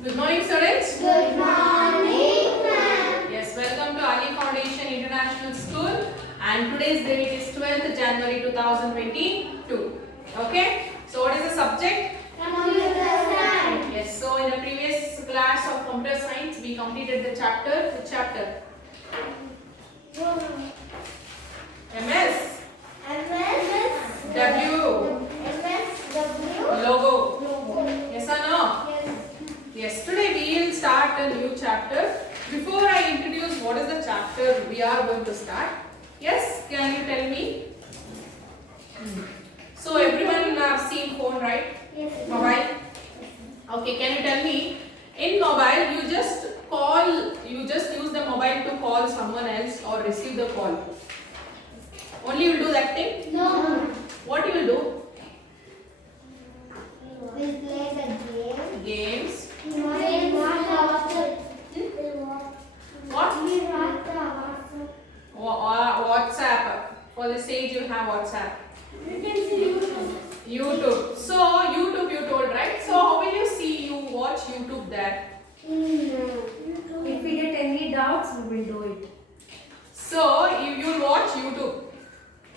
Good morning, students. Good morning, ma'am. Yes, welcome to Ali Foundation International School. And today's date is 12th January 2022. Okay. So, what is the subject? Computer science. Yes. So, in the previous class of computer science, we completed the chapter. Which chapter? MS. W. Logo. Yes or no? Yes, today we will start a new chapter. Before I introduce what is the chapter we are going to start, yes, can you tell me? So everyone have seen phone, right? Yes. Mobile. Okay, can you tell me? In mobile, you just use the mobile to call someone else or receive the call. Only you will do that thing? No. What you will do? We play the game. Games. We watch What? We watch the WhatsApp. For this age you have WhatsApp. You can see YouTube. YouTube. So YouTube you told, right? So how will you see you watch YouTube there? If we get any doubts, we will do it. So you will watch YouTube.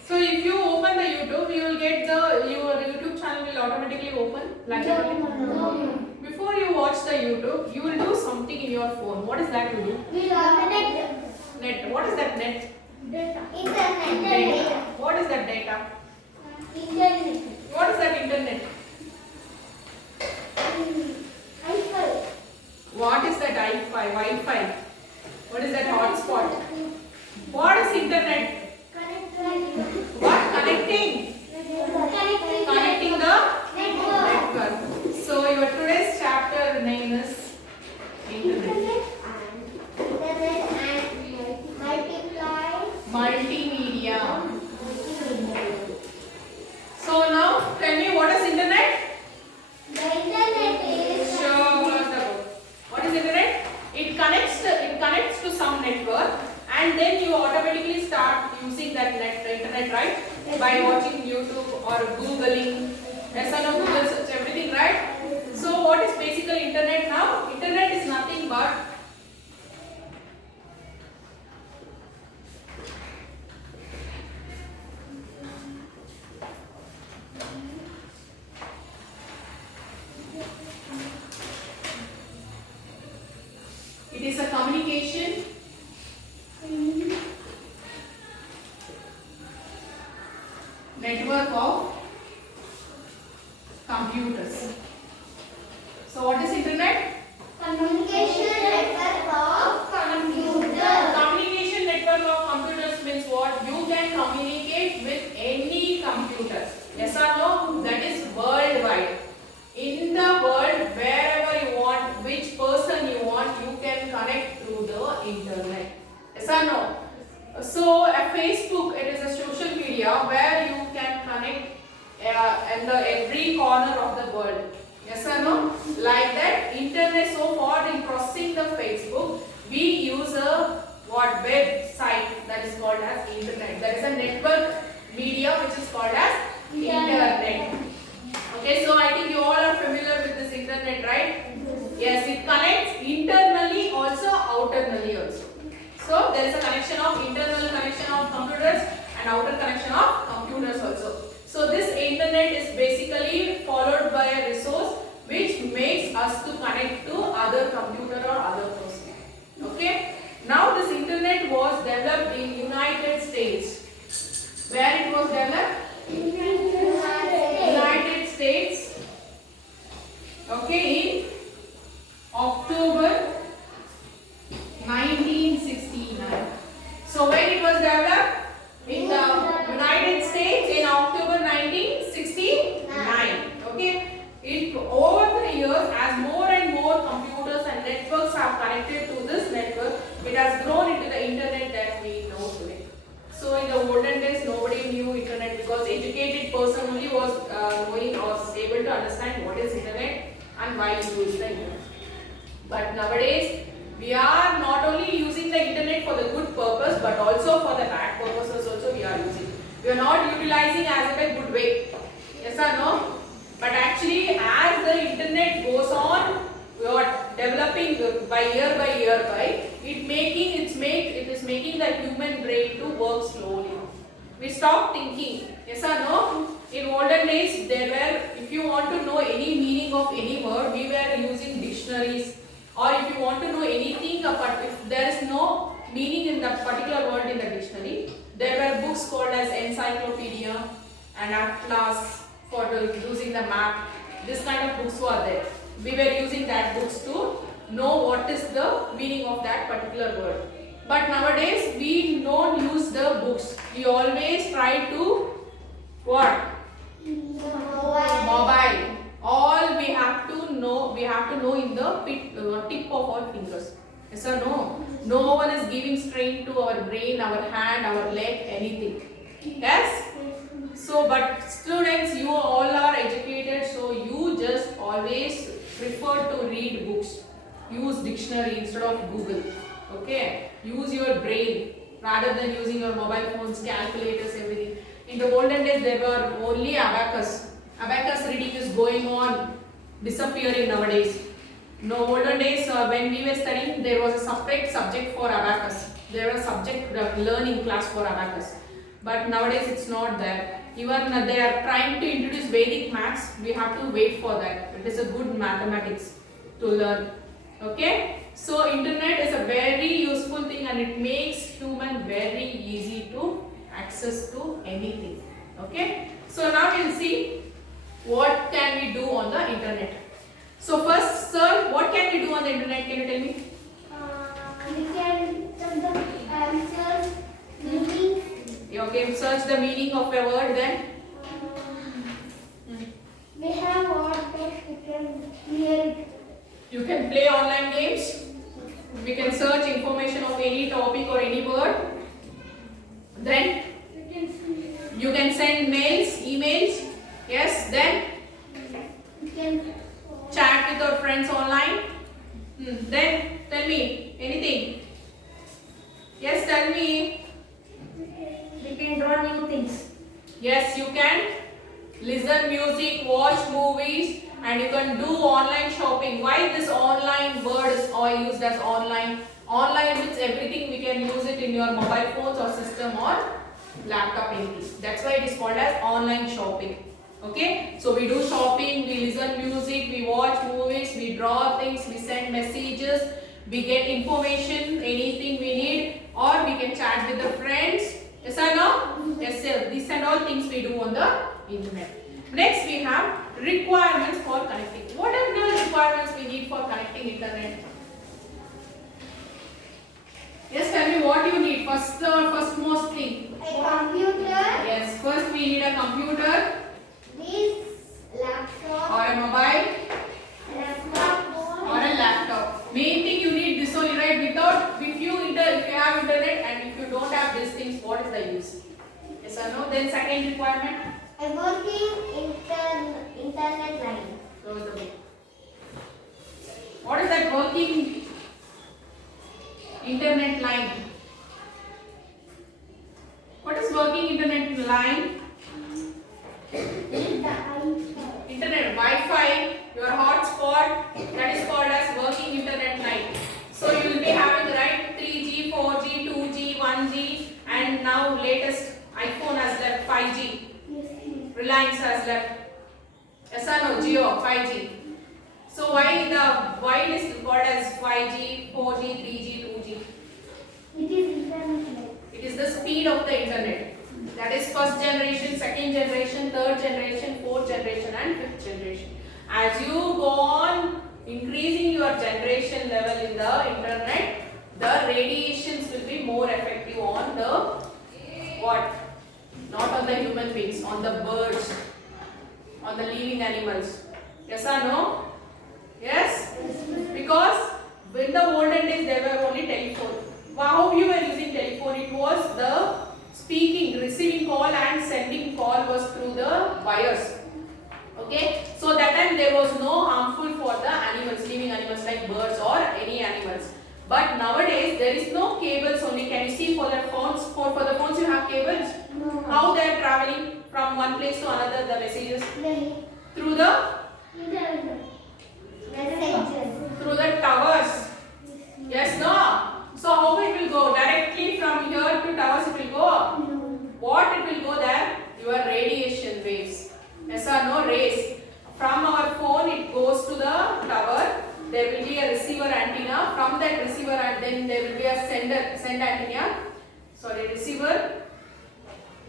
So if you open the YouTube, you will get your YouTube channel will automatically open like that. No. Before you watch the YouTube, you will do something in your phone. What is that you do? We connect Net. What is that net? data. Data. Internet. What is that data? Internet. What is that internet? Wi-Fi. What is that Wi-Fi? What is that hotspot? What is internet? What? Connecting the network. So your today's chapter name is Internet. Multimedia. So now tell me what is internet? Sure, close the book. What is internet? It connects to some network and then you automatically start using that internet, right? By watching YouTube or Googling. Yes or no, Google search everything, right? So what is basically internet now? Internet is nothing but it is a communication network of computers. So what is internet? Communication network of computer. Communication network of computers means what? You can communicate with any computer. Yes or no? That is worldwide. In the world, wherever you want, which person you want, you can connect through the internet. Yes or no? So a Facebook, it is a social media where you can connect in every corner of the world. Yes or no? Like that, internet. So for in processing the Facebook, we use a website that is called as internet. That is a network media which is called as internet. Okay, so I think you all are familiar with this internet, right? Yes, it connects internally also, outernally also. So there is a connection of internal connection of computers and outer connection of computers also. So this internet is basically followed by a resource which makes us to connect to other computer or other person. Okay. Now this internet was developed in United States. Where it was developed? United States. Okay, in October 1969. So when it was developed? In the United States in October 1969. Okay. Over the years, as more and more computers and networks have connected to this network, it has grown into the internet that we know today. So in the olden days, nobody knew internet because educated person only was knowing or was able to understand what is internet and why you use the internet. But nowadays, we are not only using the internet for the good purpose, but also for the bad purposes also we are using. We are not utilizing as in a good way. Yes or no? But actually, as the internet goes on, we what developing by year by it is making the human brain to work slowly. We stop thinking. Yes or no? In olden days, if you want to know any meaning of any word, we were using dictionaries. Or if you want to know anything, but if there is no meaning in that particular word in the dictionary, there were books called as encyclopedia and atlas for using the map. This kind of books were there. We were using that books to know what is the meaning of that particular word. But nowadays we don't use the books. We always try to what? Mobile. All we have to know in the tip of our fingers. Yes or no? No one is giving strain to our brain, our hand, our leg, anything. Yes? So, but students, you all are educated, so you just always prefer to read books. Use dictionary instead of Google. Okay? Use your brain rather than using your mobile phones, calculators, everything. In the olden days, there were only abacus. Abacus reading is going on, disappearing nowadays. No, olden days when we were studying, there was a separate subject for abacus. There was a subject learning class for abacus. But nowadays it's not there. Even they are trying to introduce Vedic maths. We have to wait for that. It is a good mathematics to learn. Okay? So internet is a very useful thing and it makes human very easy to access to anything. Okay? So now we'll see what can we do on the internet. So first, sir, what can we do on the internet? Can you tell me? We can search meanings. Okay, search the meaning of a word then. We have what text we can clear it. You can play online games. We can search information of any topic or any word. Then you can send mails, emails. Yes, then We can chat with our friends online. Then tell me anything. Yes, tell me. we can draw new things. Yes, you can listen music, watch movies, and you can do online shopping. Why this online word is all used as online? Online means everything we can use it in your mobile phones or system or laptop anything. That's why it is called as online shopping. Okay, so we do shopping, we listen music, we watch movies, we draw things, we send messages, we get information, anything we need, or we can chat with the friends. Yes or no? Yes, sir. These and all things we do on the internet. Next we have requirements for connecting. What are the requirements we need for connecting internet? Yes, tell me what you need. First most thing. A computer. Yes, first we need a computer. This laptop. Or a mobile. Laptop. Or a laptop. Main thing you need this only, right? If you have internet and if you don't have these things, what is the use? Yes or no? Then second requirement. A working internet line. Close the book. What is that working internet line? What is working internet line? Internet Wi-Fi, your hotspot, that is called as working internet line. So you will be having right 3G, 4G, 2G, 1G, and now latest iPhone has left 5G. Reliance has left. Yes or no? Jio 5G. So why it is called as 5G, 4G, 3G, 2G? It is internet line. It is the speed of the internet. That is first generation, second generation, third generation, fourth generation and fifth generation. As you go on increasing your generation level in the internet, the radiations will be more effective on the what? Not on the human beings, on the birds, on the living animals. Yes or no? Yes? Because in the olden days there were only telephone. How you were using telephone? It was the speaking, receiving call and sending call was through the wires. Okay, so that time there was no harmful for the animals, living animals like birds or any animals. But nowadays there is no cables only. Can you see for the phones? For the phones you have cables. No. How they are traveling from one place to another? The messages Play. through the Messages. through Yes or no? Rays. From our phone it goes to the tower. There will be a receiver antenna. From that receiver and then there will be a send antenna. Sorry, receiver.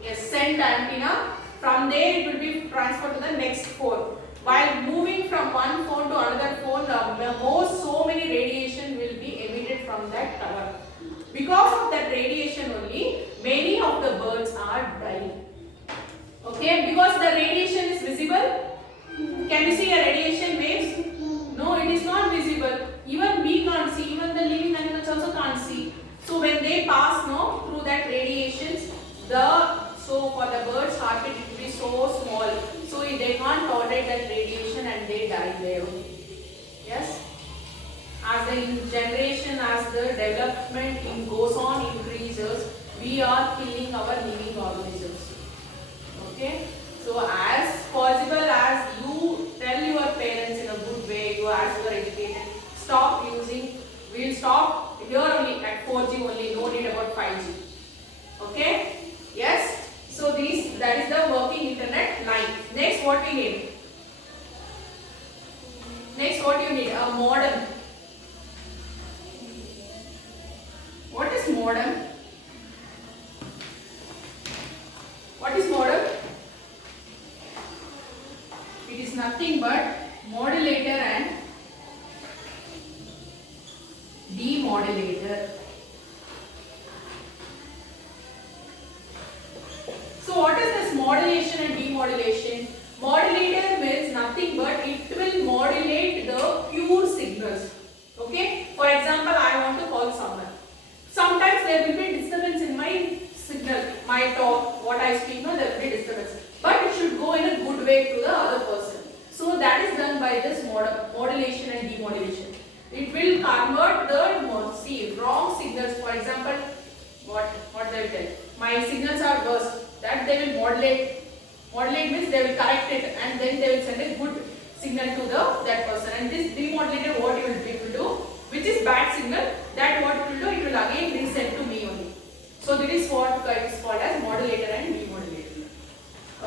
Yes, send antenna. From there it will be transferred to the next phone. While moving from one phone to another phone, so many radiation will be emitted from that tower. Because of that radiation only, many of the birds are dying. Okay, because the radiation is visible. Can you see a radiation waves? No, it is not visible. Even we can't see. Even the living animals also can't see. So when they pass, no, through that radiations, so for the birds' heartbeat it will be so small. So they can't tolerate that radiation and they die there. Yes. As the generation, as the development goes on, increases, we are killing our living organisms. Okay. So as possible as you tell your parents in a good way, as you are educated, stop using. We will stop here only at 4G only. No need about 5G. Okay. Yes. So that is the working internet line. Next, what we need? Next, what you need? A modem. What is modem? What is modem? It is nothing but modulator and demodulator. So what is this modulation and demodulation? Modulator means nothing but it will modulate the pure signals. Okay? For example, I want to call someone. Sometimes there will be disturbance in my signal, my talk, what I speak, no, there will be disturbance. But it should go in a good way to the other person. So that is done by this modulation and demodulation. It will convert the wrong signals. For example, what they will tell? My signals are worse. That they will modulate. Modulate means they will correct it and then they will send a good signal to that person. And this demodulator, what it will do, which is bad signal, that what it will do, it will again resend to me only. So this is what is called as modulator and demodulator.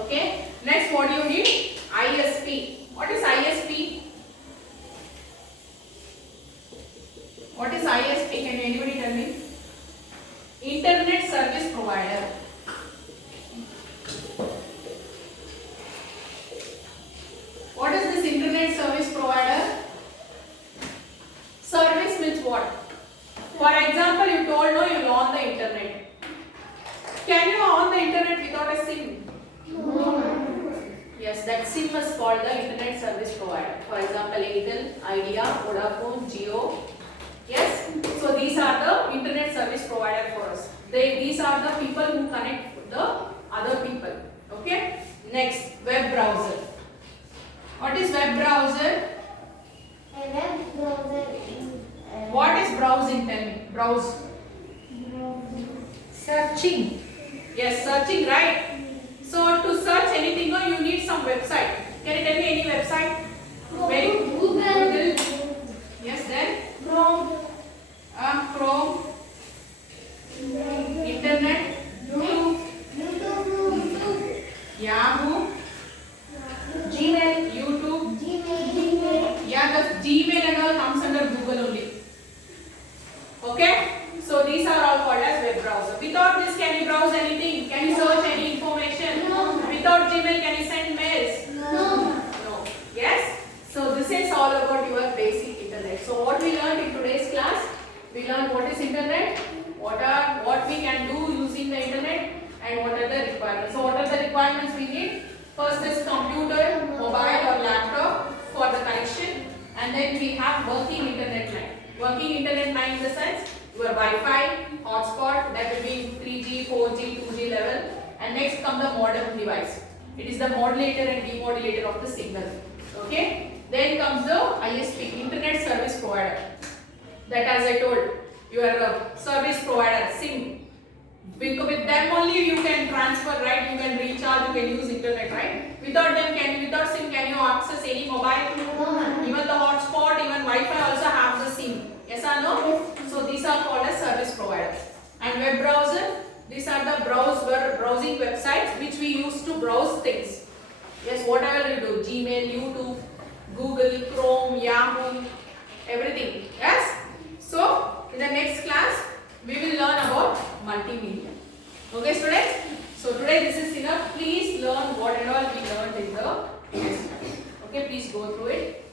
Okay. Next, what do you need? ISP. What is ISP? What is ISP? Can anybody tell me? Internet Service Provider. What is this internet service provider? Service means what? For example, you told no, you will on the internet. Can you on the internet without a SIM? No. Yes, that SIM is called the internet service provider. For example, Airtel, Idea, Vodafone, Jio. Yes. So these are the internet service provider for us. These are the people who connect the other people. Okay. Next, web browser. What is web browser? A web browser is What is browsing? Tell me. Browse. searching. Yes, searching, right? So to search anything, no, you need some website. Can you tell me any website? Google. Yes, then Chrome. Chrome, Internet, YouTube. Yahoo, Gmail. YouTube. Gmail. Yeah, the Gmail and all comes under Google only. Okay? So these are all called as web browser. Without this, can you browse anything? Can you search any information? No. Without Gmail, can you send mails? No. No. Yes? So this is all about your basic internet. So what we learned in today's class? We learned what is internet, what we can do using the internet, and what are the requirements. So what are the requirements we need? First is computer, mobile or laptop for the connection, and then we have working internet line. Working internet line in the sense your Wi-Fi, hotspot, that will be 3G, 4G, 2G level, and next come the modem device. It is the modulator and demodulator of the signal. Okay. Then comes the ISP, Internet Service Provider. That, as I told, your service provider, SIM. Because with them only you can transfer, right? You can recharge, you can use internet, right? Without them, without SIM, can you access any mobile? No. Even the hotspot, even Wi-Fi also have the SIM. Yes or no? Yes. So these are called as service providers. And web browser, these are the browsing websites which we use to browse things. Yes, whatever you do, Gmail, YouTube, Google, Chrome, Yahoo, everything. Yes. So in the next class we will learn about multimedia. Okay, students. So today this is enough. Please learn what and all we learned in the lesson. Okay, please go through it.